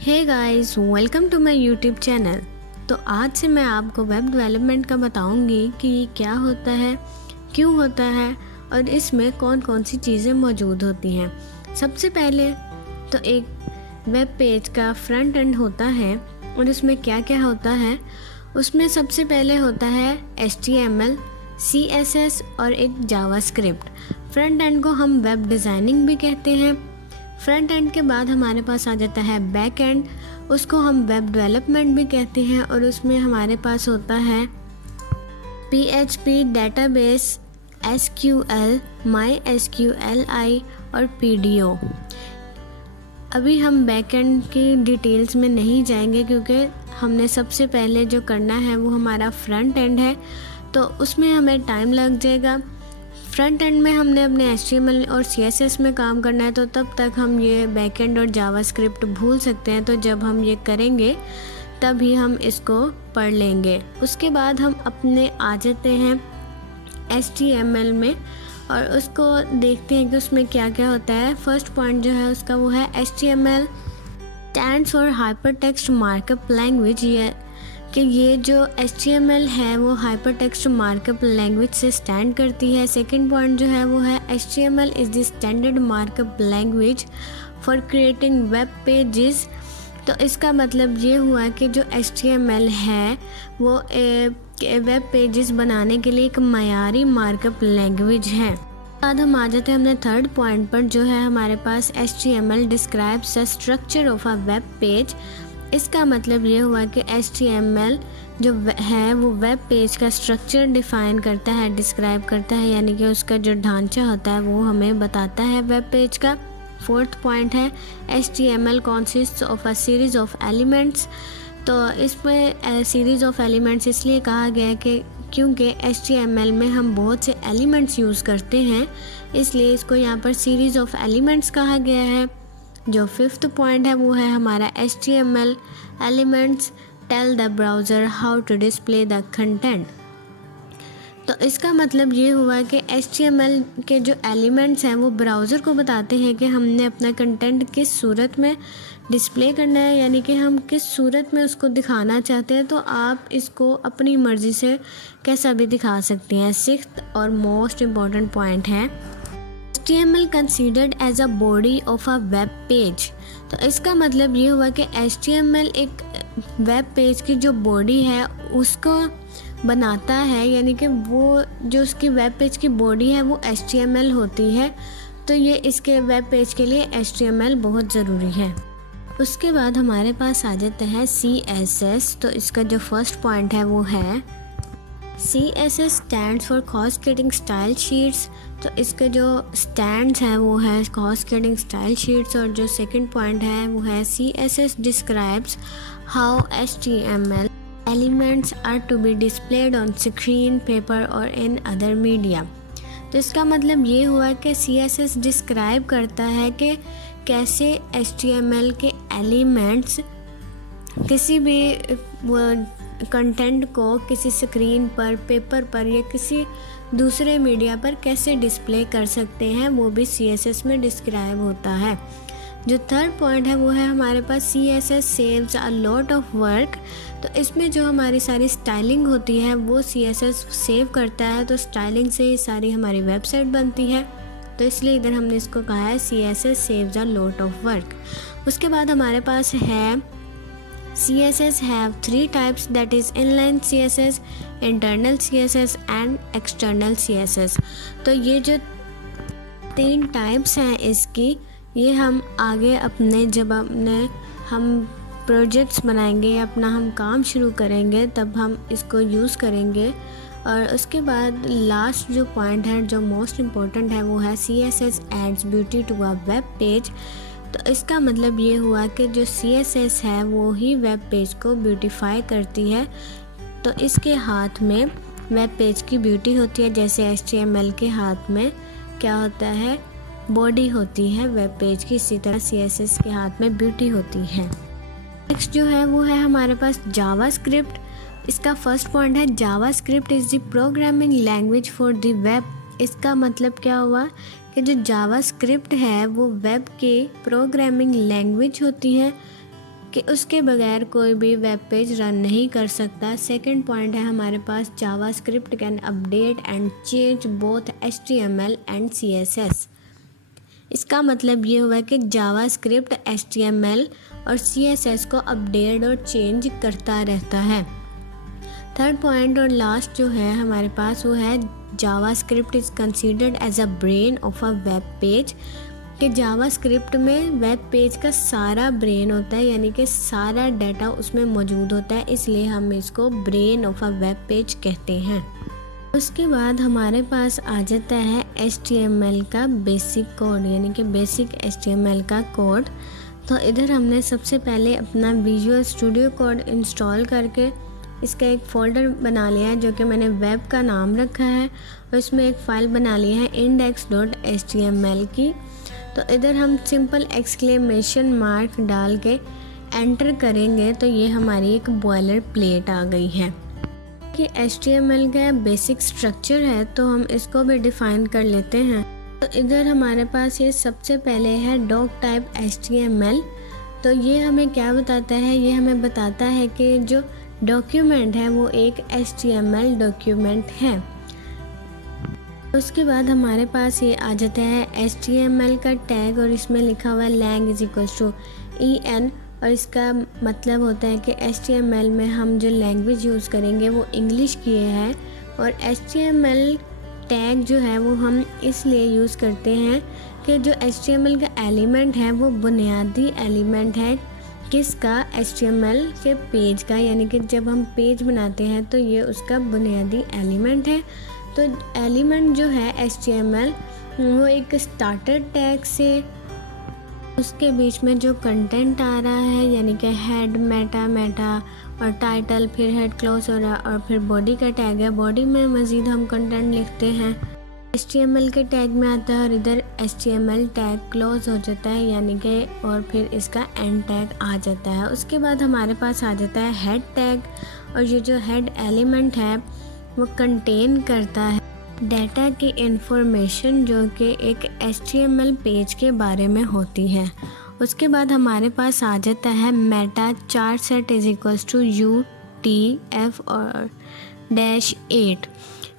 Hey guys, welcome to my YouTube channel. तो आज से मैं आपको वेब डेवलपमेंट का बताऊंगी कि ये क्या होता है, क्यों होता है और इसमें कौन कौन सी चीज़ें मौजूद होती हैं। सबसे पहले तो एक वेब पेज का फ्रंट एंड होता है और उसमें क्या क्या होता है। उसमें सबसे पहले होता है HTML, CSS और एक जावास्क्रिप्ट। फ्रंट एंड को हम वेब डिज़ाइनिंग भी कहते हैं। फ्रंट एंड के बाद हमारे पास आ जाता है बैक एंड, उसको हम वेब डेवलपमेंट भी कहते हैं और उसमें हमारे पास होता है PHP डेटाबेस, SQL, MySQLi और PDO। अभी हम बैक एंड की डिटेल्स में नहीं जाएंगे क्योंकि हमने सबसे पहले जो करना है वो हमारा फ्रंट एंड है, तो उसमें हमें टाइम लग जाएगा। फ्रंट एंड में हमने अपने HTML और CSS में काम करना है, तो तब तक हम ये बैकएंड और जावास्क्रिप्ट भूल सकते हैं। तो जब हम ये करेंगे तभी हम इसको पढ़ लेंगे। उसके बाद हम अपने आ जाते हैं HTML में और उसको देखते हैं कि उसमें क्या क्या होता है। फर्स्ट पॉइंट जो है उसका वो है HTML stands for hypertext markup language. ये जो HTML है वो हाइपरटेक्स्ट मार्कअप लैंग्वेज से स्टैंड करती है। सेकंड पॉइंट जो है वो है HTML is the standard markup language for creating web pages. तो इसका मतलब ये हुआ कि जो HTML है वो वेब पेजेस बनाने के लिए एक मयारी मार्कअप लैंग्वेज है। बाद हम आ जाते हैं अपने थर्ड पॉइंट पर, जो है हमारे पास HTML describes the structure of a web page. इसका मतलब ये हुआ कि HTML जो है वो वेब पेज का स्ट्रक्चर डिफ़ाइन करता है, डिस्क्राइब करता है, यानी कि उसका जो ढांचा होता है वो हमें बताता है वेब पेज का। फोर्थ पॉइंट है HTML consists of a series of elements. तो इसमें सीरीज़ ऑफ एलिमेंट्स इसलिए कहा गया है कि क्योंकि HTML में हम बहुत से एलिमेंट्स यूज़ करते हैं, इसलिए इसको यहाँ पर सीरीज़ ऑफ एलिमेंट्स कहा गया है। जो फिफ्थ पॉइंट है वो है हमारा HTML elements tell the browser how to display the content. तो इसका मतलब ये हुआ कि HTML के जो एलिमेंट्स हैं वो ब्राउज़र को बताते हैं कि हमने अपना कंटेंट किस सूरत में डिस्प्ले करना है, यानी कि हम किस सूरत में उसको दिखाना चाहते हैं। तो आप इसको अपनी मर्ज़ी से कैसा भी दिखा सकते हैं। सिक्स्थ और मोस्ट इम्पॉर्टेंट पॉइंट है HTML considered as a body of a web page। तो इसका मतलब ये हुआ कि HTML एक वेब पेज की जो बॉडी है उसको बनाता है, यानी कि वो जो उसकी वेब पेज की बॉडी है वो HTML होती है। तो ये इसके वेब पेज के लिए HTML बहुत ज़रूरी है। उसके बाद हमारे पास आ जाता है CSS। तो इसका जो फर्स्ट पॉइंट है वो है CSS stands for cascading style sheets. तो इसके जो स्टैंड्स हैं वो है कास्केडिंग स्टाइल शीट्स। और जो सेकंड पॉइंट है वो है CSS describes how HTML elements are to be displayed on screen, paper और इन अदर मीडिया। तो इसका मतलब ये हुआ कि CSS डिस्क्राइब करता है कि कैसे HTML के एलिमेंट्स किसी भी कंटेंट को किसी स्क्रीन पर, पेपर पर या किसी दूसरे मीडिया पर कैसे डिस्प्ले कर सकते हैं, वो भी CSS में डिस्क्राइब होता है। जो थर्ड पॉइंट है वो है हमारे पास CSS saves a lot of work. तो इसमें जो हमारी सारी स्टाइलिंग होती है वो CSS सेव करता है। तो स्टाइलिंग से ही सारी हमारी वेबसाइट बनती है, तो इसलिए इधर हमने इसको कहा है CSS saves a lot of work. उसके बाद हमारे पास है CSS have three types, that is inline CSS, internal CSS and external CSS। तो ये जो तीन टाइप्स हैं इसकी, ये हम आगे जब हम प्रोजेक्ट्स बनाएंगे, अपना हम काम शुरू करेंगे, तब हम इसको यूज़ करेंगे। और उसके बाद लास्ट जो पॉइंट है, जो मोस्ट इम्पोर्टेंट है, वो है CSS adds beauty to a web page। तो इसका मतलब ये हुआ कि जो CSS है वो ही वेब पेज को ब्यूटीफाई करती है। तो इसके हाथ में वेब पेज की ब्यूटी होती है, जैसे HTML के हाथ में क्या होता है, बॉडी होती है वेब पेज की, इसी तरह CSS के हाथ में ब्यूटी होती है। नेक्स्ट जो है वो है हमारे पास जावास्क्रिप्ट। इसका फर्स्ट पॉइंट है JavaScript is the programming language for the web. इसका मतलब क्या हुआ कि जो जावास्क्रिप्ट है वो वेब के प्रोग्रामिंग लैंग्वेज होती है। कि उसके बगैर कोई भी वेब पेज रन नहीं कर सकता। सेकंड पॉइंट है हमारे पास JavaScript can update and change both HTML and CSS। इसका मतलब ये हुआ कि जावास्क्रिप्ट HTML और CSS को अपडेट और चेंज करता रहता है। थर्ड पॉइंट और लास्ट जो है हमारे पास वो है JavaScript is considered as a brain of a web page, कि जावास्क्रिप्ट में वेब पेज का सारा ब्रेन होता है, यानी कि सारा डाटा उसमें मौजूद होता है, इसलिए हम इसको brain of a web page कहते हैं। उसके बाद हमारे पास आ जाता है HTML का बेसिक कोड, यानी कि बेसिक HTML का कोड। तो इधर हमने सबसे पहले अपना विजुअल स्टूडियो कोड इंस्टॉल करके इसका एक फ़ोल्डर बना लिया है, जो कि मैंने वेब का नाम रखा है, और इसमें एक फ़ाइल बना ली है index.html की। तो इधर हम सिंपल एक्सक्लेमेशन मार्क डाल के एंटर करेंगे तो ये हमारी एक बॉयलर प्लेट आ गई है कि HTML का बेसिक स्ट्रक्चर है, तो हम इसको भी डिफ़ाइन कर लेते हैं। तो इधर हमारे पास ये सबसे पहले है डॉक टाइप HTML। तो ये हमें क्या बताता है, ये हमें बताता है कि जो डॉक्यूमेंट है वो एक HTML डॉक्यूमेंट है। उसके बाद हमारे पास ये आ जाता है HTML का टैग, और इसमें लिखा हुआ है lang = en, और इसका मतलब होता है कि HTML में हम जो लैंग्वेज यूज़ करेंगे वो इंग्लिश की है। और HTML टैग जो है वो हम इसलिए यूज़ करते हैं कि जो HTML का एलिमेंट है वो बुनियादी एलिमेंट है किसका, HTML के पेज का, यानी कि जब हम पेज बनाते हैं तो ये उसका बुनियादी एलिमेंट है। तो एलिमेंट जो है HTML वो एक स्टार्टर टैग से उसके बीच में जो कंटेंट आ रहा है, यानी कि हेड, मेटा और टाइटल, फिर हेड क्लोज हो रहा, और फिर बॉडी का टैग है। बॉडी में मज़ीद हम कंटेंट लिखते हैं, HTML के टैग में आता है, और इधर HTML टैग क्लोज हो जाता है, यानी कि और फिर इसका एंड टैग आ जाता है। उसके बाद हमारे पास आ जाता है हेड टैग, और ये जो हेड एलिमेंट है वो कंटेन करता है डाटा की इंफॉर्मेशन जो कि एक HTML पेज के बारे में होती है। उसके बाद हमारे पास आ जाता है मेटा चार्ट सेट = UTF और -8।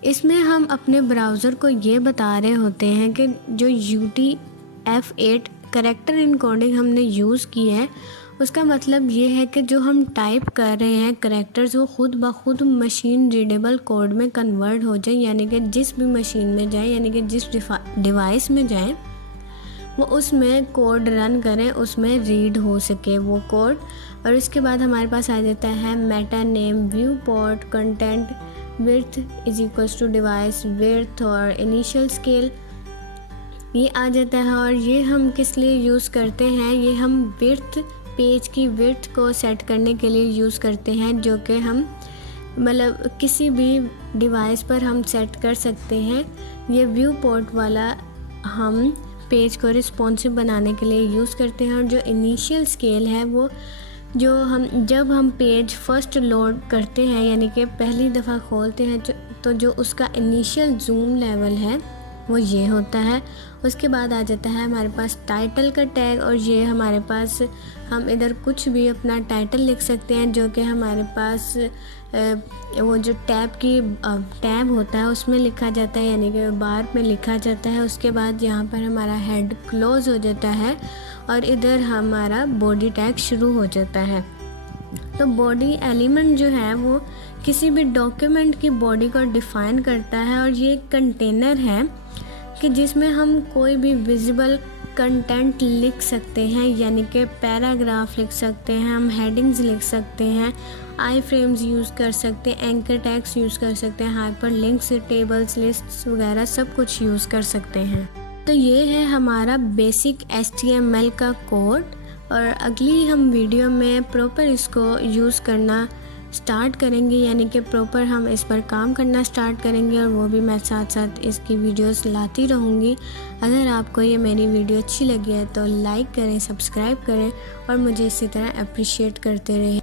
इसमें हम अपने ब्राउज़र को ये बता रहे होते हैं कि जो UTF-8 करैक्टर इनकोडिंग हमने यूज़ की है, उसका मतलब ये है कि जो हम टाइप कर रहे हैं करैक्टर्स वो खुद ब खुद मशीन रीडेबल कोड में कन्वर्ट हो जाए, यानी कि जिस भी मशीन में जाए, यानी कि जिस डिवाइस में जाए वो उसमें कोड रन करें, उसमें रीड हो सके वो कोड। और इसके बाद हमारे पास आ जाता है Meta name, view port, content width = device width और इनिशियल स्केल, ये आ जाता है। और ये हम किस लिए यूज़ करते हैं, ये हम विड्थ, पेज की विड्थ को सेट करने के लिए यूज़ करते हैं, जो कि हम मतलब किसी भी डिवाइस पर हम सेट कर सकते हैं। ये व्यू पोर्ट वाला हम पेज को रिस्पॉन्सिव बनाने के लिए यूज़ करते हैं। और जो इनिशियल स्केल है वो जब हम पेज फर्स्ट लोड करते हैं, यानी कि पहली दफ़ा खोलते हैं, तो जो उसका इनिशियल जूम लेवल है वो ये होता है। उसके बाद आ जाता है हमारे पास टाइटल का टैग, और ये हमारे पास हम इधर कुछ भी अपना टाइटल लिख सकते हैं, जो कि हमारे पास वो जो टैब होता है उसमें लिखा जाता है, यानी कि बार में लिखा जाता है। उसके बाद यहाँ पर हमारा हेड क्लोज हो जाता है, और इधर हमारा बॉडी टैग शुरू हो जाता है। तो बॉडी एलिमेंट जो है वो किसी भी डॉक्यूमेंट की बॉडी को डिफ़ाइन करता है, और ये एक कंटेनर है कि जिसमें हम कोई भी विजिबल कंटेंट लिख सकते हैं, यानी कि पैराग्राफ लिख सकते हैं, हम हेडिंग्स लिख सकते हैं, आई फ्रेम्स यूज़ कर सकते हैं, एंकर टैग्स यूज़ कर सकते हैं, हाइपर लिंक्स, टेबल्स, लिस्ट्स वगैरह सब कुछ यूज़ कर सकते हैं। तो ये है हमारा बेसिक HTML का कोड, और अगली हम वीडियो में प्रॉपर इसको यूज़ करना स्टार्ट करेंगे, यानी कि प्रॉपर हम इस पर काम करना स्टार्ट करेंगे, और वो भी मैं साथ साथ इसकी वीडियोस लाती रहूँगी। अगर आपको ये मेरी वीडियो अच्छी लगी है तो लाइक करें, सब्सक्राइब करें, और मुझे इसी तरह अप्रिशिएट करते रहें।